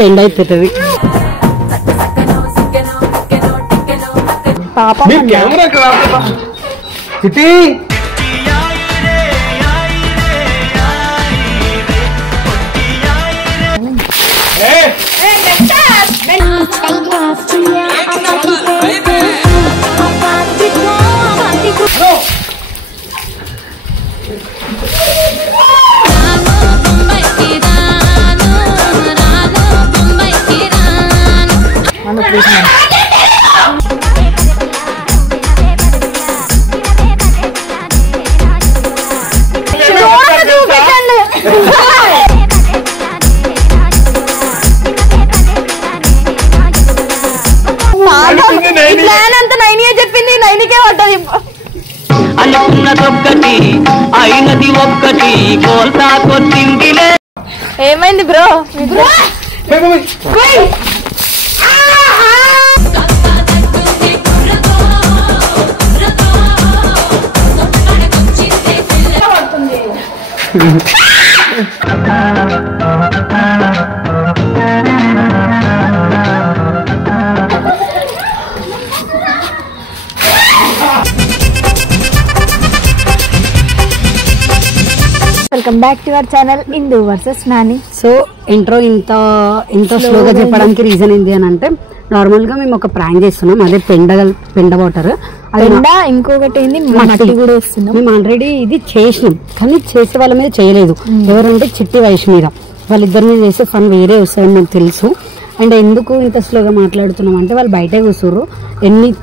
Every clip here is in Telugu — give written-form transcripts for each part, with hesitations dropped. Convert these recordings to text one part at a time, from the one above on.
పెండ్ అయిపోతుంది. పాపం చిట్టి ప్లాన్ అంతా నైనియే చెప్పింది, నైనికే పట్టది. ఏమైంది bro? Welcome back to our channel Indu versus Nani. So intro ఇంత స్లోగా చెప్పడానికి రీజన్ ఏంటి అని అంటే, నార్మల్ గా మేము ఒక ప్రాంక్ చేస్తున్నాం, అదే పెండ వాటర్. ఇంకొకటి ఏంది మట్టి కూడా వస్తున్నాం. మేము ఆల్రెడీ ఇది చేసినాం, కానీ చేసే వాళ్ళ మీద చేయలేదు. ఎవరంటే చిట్టి వయసు మీద, వాళ్ళిద్దరి మీద చేసే ఫన్ వేరే వస్తాయని నాకు తెలుసు. అండ్ ఎందుకు ఇంత స్లోగా మాట్లాడుతున్నాం అంటే, వాళ్ళు బయటే కూర్చుర్రు.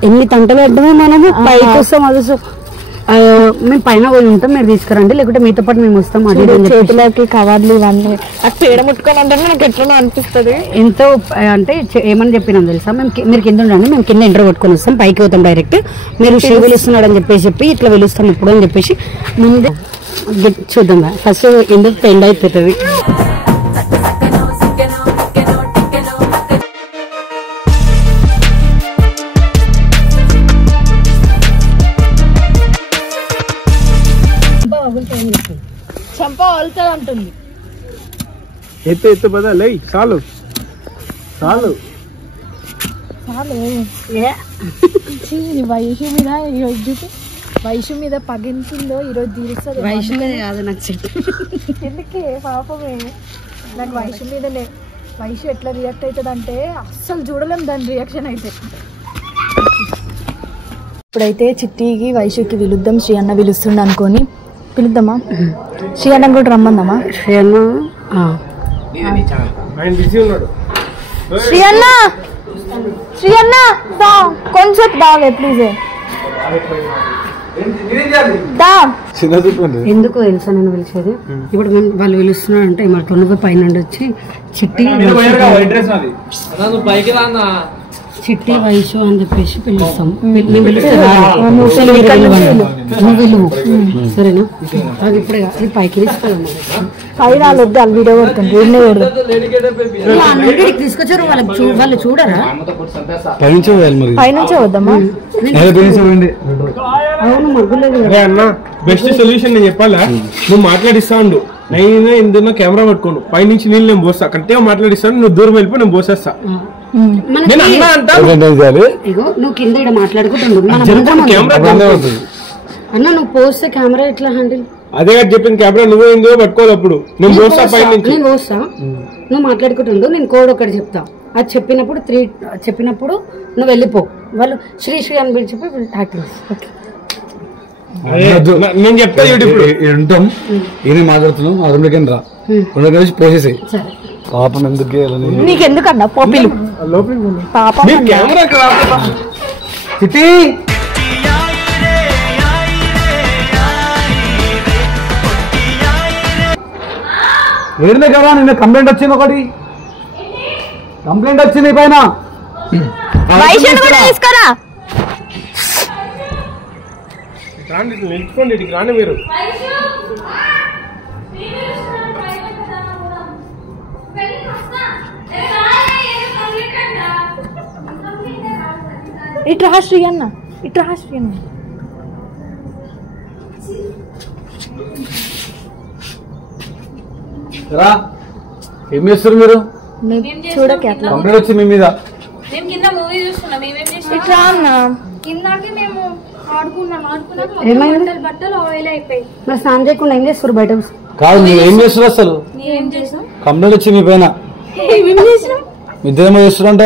ఎన్ని తంటలు పెట్టడమే మనము పైకి వస్తాం. అది మేము పైన పోయి ఉంటాం, మీరు తీసుకురండి, లేకుంటే మీతో పాటు మేము వస్తాం. చేతులకి కవర్లు ఇవన్నీ అది పేడ ముట్టుకొని అంటే నాకు ఎట్లా అనిపిస్తుంది. ఎంతో అంటే ఏమని చెప్పినాం తెలుసా, మీరు కింద ఉండండి, మేము కింద ఎంటర్ కొట్టుకొని వస్తాం, పైకి పోతాం డైరెక్ట్. మీరు షూ పిలుస్తున్నాడు అని చెప్పి ఇట్లా పిలుస్తాం ఇప్పుడు అని చెప్పేసి ముందు చూద్దాం. ఫస్ట్ ఎందుకు పెండ్ అయిపోతుంది. చంప వలుతుంది అంటుంది. ఎత్తు బదలే చాలు చాలు చాలు. వైషు మీద పగించిందో ఈరోజు తీరుస్తుంది. వైషు మీద కాదు నాకు చెట్టు, ఎందుకే పాపమే. నాకు వైషు మీదనే. వైషు ఎట్లా రియాక్ట్ అవుతుంది అంటే అస్సలు చూడలేం దాని రియాక్షన్ అయితే. ఇప్పుడైతే చిట్టికి వైషుకి పిలుద్దాం, శ్రీ అన్న పిలుస్తుండ అనుకొని పిలుద్దామా? శ్రీ అన్న కూడా రమ్మందామా? శ్రీ అన్న శ్రీ అన్న కొంచెం దావే ప్లీజ్. ఎందుకు తెలుసా నేను పిలిచేది? ఇప్పుడు వాళ్ళు పిలుస్తున్నారు అంటే మరి తొందరగా పైన వచ్చి చిట్టి వయసు అని చెప్పేసి పిలుస్తాం. సరేనా? అది ఇప్పుడే అది పైకి తీసుకెళ్ళాలి. పైన వద్దు, వాళ్ళు వీడియో కొడుతుంది. తీసుకొచ్చారు వాళ్ళు చూడరా? పైనుంచే వద్దామా? అవును మగ్గులేదు. అన్న బెస్ట్ సొల్యూషన్ నేను చెప్పాలా, నువ్వు మాట్లాడిస్తా ఉండు, నేను ఎందులో కెమెరా పట్టుకోను, పైనుంచి నీళ్ళు నేను పోస్తా, కరెక్ట్గా మాట్లాడిస్తాను, నువ్వు దూరం వెళ్ళిపో, నేను పోసేస్తా. నువ్వు కింద ఇక్కడ మాట్లాడుకుంటున్నావు అన్న, నువ్వు పోస్తే కెమెరా ఎట్లా హ్యాండిల్? అదే చెప్పింది, కెమెరా నువ్వు ఎందుకు పట్టుకోవాలి, అప్పుడు నేను పోస్తా, నేను పోస్తా, నువ్వు మాట్లాడుకుంటుండు, నేను కోడ్ ఒకటి చెప్తా, అది చెప్పినప్పుడు 3 చెప్పినప్పుడు నువ్వు వెళ్ళిపో. వాళ్ళు శ్రీ శ్రీ అని పిలిచి నేను చెప్తా ఇప్పుడు ఉంటాం, ఈయన మాట్లాడుతున్నాం, ఆ రెండుకి రా, రెండు కలిసి పోసేసాయి. పాపం ఎందుకు నీకెందుకన్నా పోపిలు పాపం. చిట్టి వేరే కదా నిన్న కంప్లైంట్ వచ్చింది, ఒకటి కంప్లైంట్ వచ్చింది పైన. తీసుకురా నిలుచుకోండి, ఇటు రాండి మీరు. ఇట్రా శ్రీ అన్న, ఇట్రా శ్రీ అన్న. రా, ఏం చేస్తారు మీరు? చూడకే అట్లా కంప్లైంట్ వచ్చి మీ మీద. మేము కింద మూవీ చూస్తున్నాం. మేమేం చేస్తాం? ఇట్లా అన్నా కిందకి మేము ఆడుకున్నాక ఏమైంది? బట్టలు ఆయిల్ అయిపోయి మరి స్నానం చేయకుండా ఏం చేస్తారు బయట? కాదు మీరు ఏం చేస్తారు అసలు? ఏం చేసాం? కంప్లైంట్ వచ్చి మీ పైన ఏమేం చేసినాం? ఇద్దరేమో చేస్తారంట.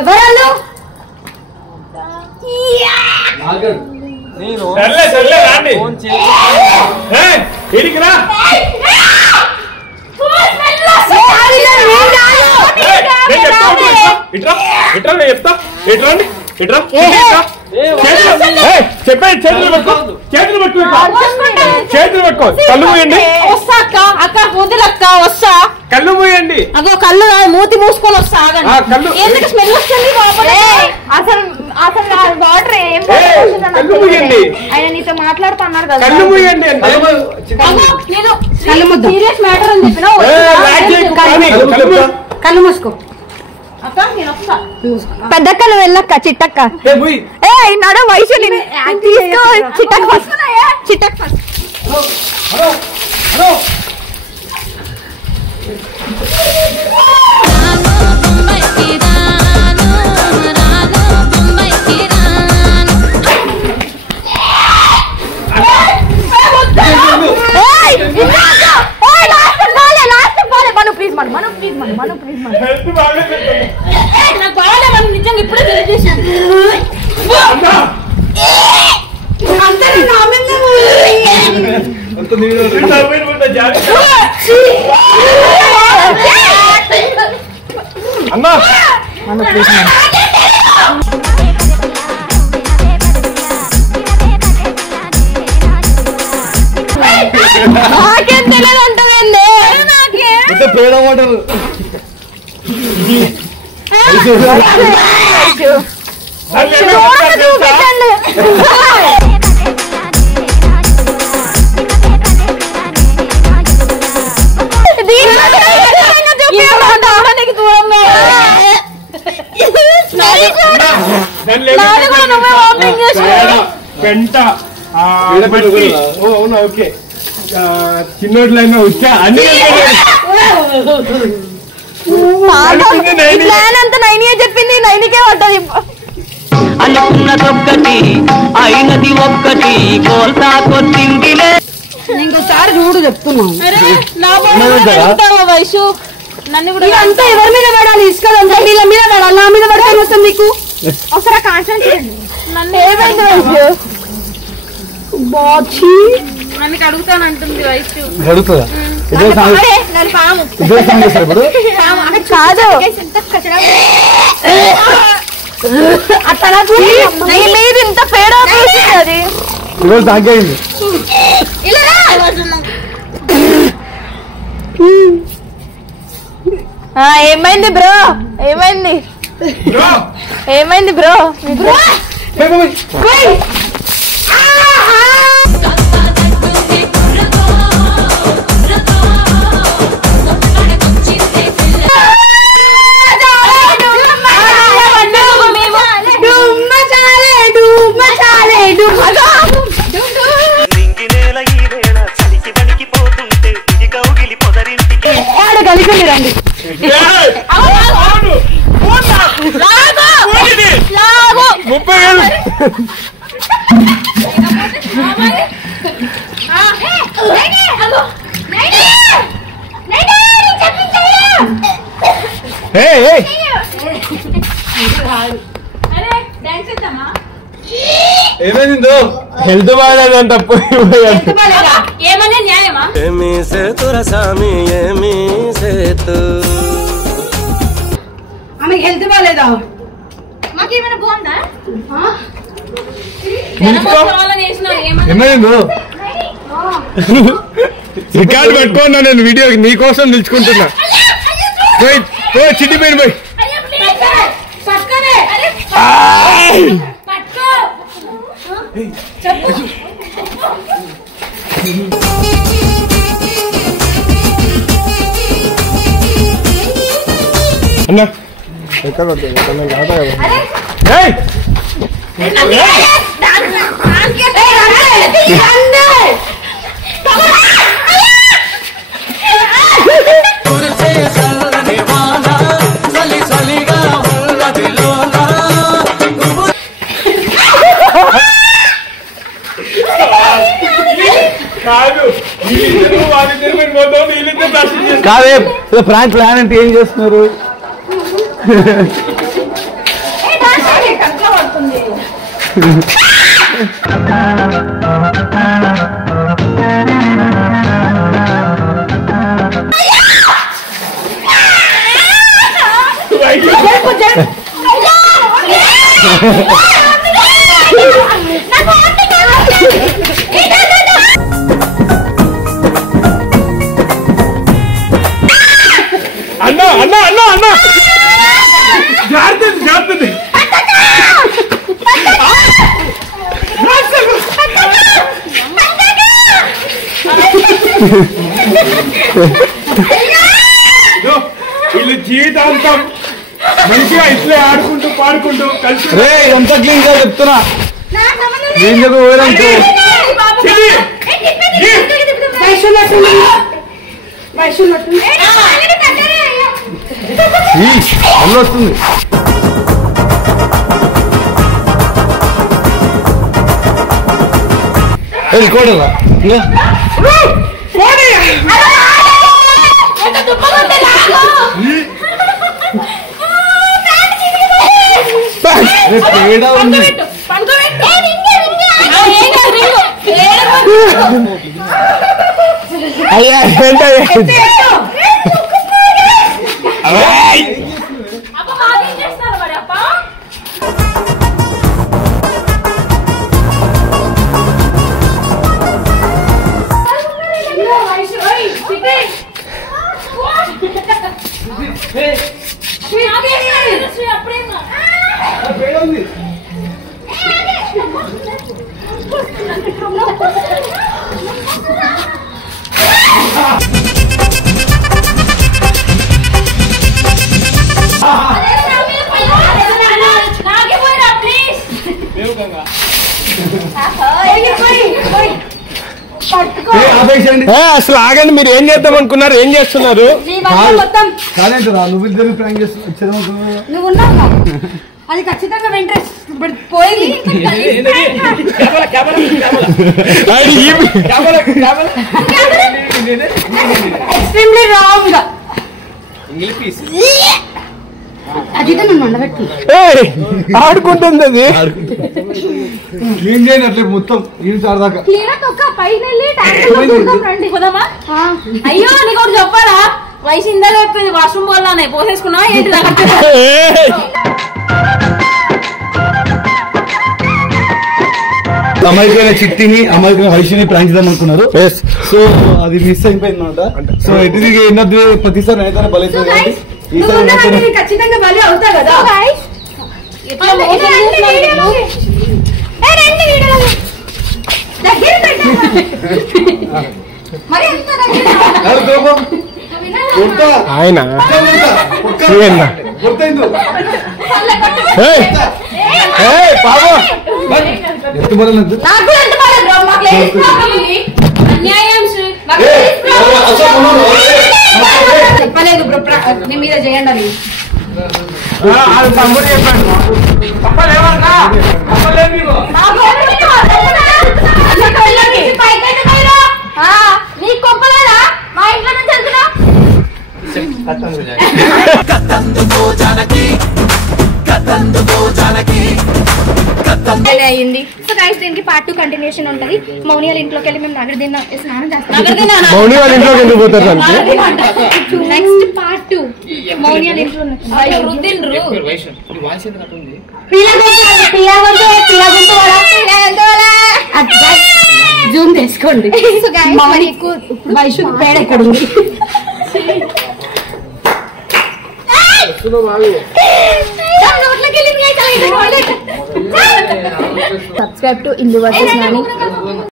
ఎవరు చెప్పండి. చేతులు పట్టుకో. కళ్ళు మూయండి. వస్తా అక్క. అక్క వదిలక్క. వస్తా. కళ్ళు మూయండి. అగో కళ్ళు మూతి మూసుకొని వస్తా. కళ్ళు ఎందుకు స్మెల్ వస్తుంది? అసలు వాటర్ ఏం కళ్ళు మూయండి. ఆయన నీతో మాట్లాడుతున్నారు కదా. కళ్ళు మూయండి అంటే నేను సీరియస్ మ్యాటర్ అని చెప్పిన కళ్ళు మూసుకో. అక్క నేను వస్తా. పెద్దక్కలు వెళ్ళక్క చిట్టక్క నడు వయసు తీసుకో చిట్టక్క ఫస్ట్ చిట్టక్క ఫస్ట్ నిజంగా ఇప్పుడే తెలియజేసాను. అన్నా నాకేం తెలియదు అంటావేంది? పేడమంటారు. పెంట అవునా? ఓకే చిన్నోట్లైనా వచ్చా అన్ని ప్లాన్ అంతా నైనియే చెప్పింది. నైనికే పడ్డది. అనుకున్నదొక్కటి అయినది ఒక్కటి కోల్తా కొట్టిందిలే. ఇంకోసారి చూడు చెప్తున్నాను. వయసు నన్ను కూడా అంతా ఎవరి మీద పడాలి? ఇసుకలంతా వీళ్ళ మీద పడాలి. నా మీద పడితే వస్తుంది నీకు. ఒకసారి కాన్సన్ట్రేట్ నన్ను ఏమైంది వయసు? బాచి నన్ను అడుగుతానంటుంది వయసు. అడుగుతుందా? ఇద్దరు పాము ఇద్దరు స్నానం చేస్తారు ఇప్పుడు. కాదు అట్లా నీ మీద ఇంత పేడ అది ఈరోజు తగ్గయింది. ఏమైంది బ్రో? ఏమైంది? ఏమైంది బ్రో? రండి ఏమైందో హెల్త్ బాగాలేదంట. ఏమన్నా న్యాయమా? ఆమె హెల్త్ బాగాలేదా? మాకేమైనా బాగుందా? ఏమైందో రికార్డు పెట్టుకున్నా నేను వీడియో నీకోసం నిలుచుకుంటున్నా. చిట్టి పోయి అన్నా ఎక్కడ కాదే ఫ్రాంక్ ప్లాన్ అంటే ఏం చేస్తున్నారు? అన్నా అన్నా అన్నా అన్నా జాగ్రత్త జాగ్రత్త వీళ్ళు జీవితాంతం మంచిగా ఇట్లే ఆడుకుంటూ పాడుకుంటూ కలిసి ఎంత క్లీన్ గా చెప్తున్నా అల్లు వస్తుంది. వెళ్ళికోడరా తేడా ఉంది. అయ్యా అసలు ఆగండి, మీరు ఏం చేద్దాం అనుకున్నారు? ఏం చేస్తున్నారు? కాదేంటరా నువ్వు ఇద్దరు ప్రాంక్ చేస్తున్నావు? నువ్వు ఉన్నావు అది ఖచ్చితంగా ఇంట్రెస్ట్ పోయింది. Extremely wrong. అది నన్ను వండబెట్టు ఆడుకుంటుంది అది. క్లీన్ చేయనట్లే మొత్తం దాకా. అయ్యో నీకు ఒకటి చెప్పాలా? వయసు ఇందా చెప్పింది వాష్రూమ్ పోలానే పోసేసుకున్నా ఏంటి అమాయకమైన చిట్టిని అమాయకమైన వైశ్యని ప్రాంక్ చేద్దాం అనుకున్నారు. సో అది మిస్ అయిపోయింది అనమాట. సో ఎటు ఎన్నది ప్రతిసారి నైతే బలైతుంది కాబట్టి ఈసారి ఖచ్చితంగా బలి అవుతా కదా. ఆయన చెప్పలేదు నీ మీద చేయండి అని. తమ్ముడు చెప్పాడు. నీ కొప్పలేదా మా ఇంట్లో నుంచి వెళ్తున్నా అయింది. సో గైస్ దీనికి పార్ట్ 2 కంటిన్యూషన్ ఉంటది. మౌని వాళ్ళ ఇంట్లోకి వెళ్ళి మేము నగర స్నానం చేస్తాం. మౌని వాళ్ళ ఇంట్లోకి ఎందుకు పోతారు? నెక్స్ట్ పార్ట్ 2 మౌని వాళ్ళ ఇంట్లో జూమ్ చేసుకోండి. వైషు పేడ ఎక్కడ ఉంది? Subscribe to Indu vs Nani.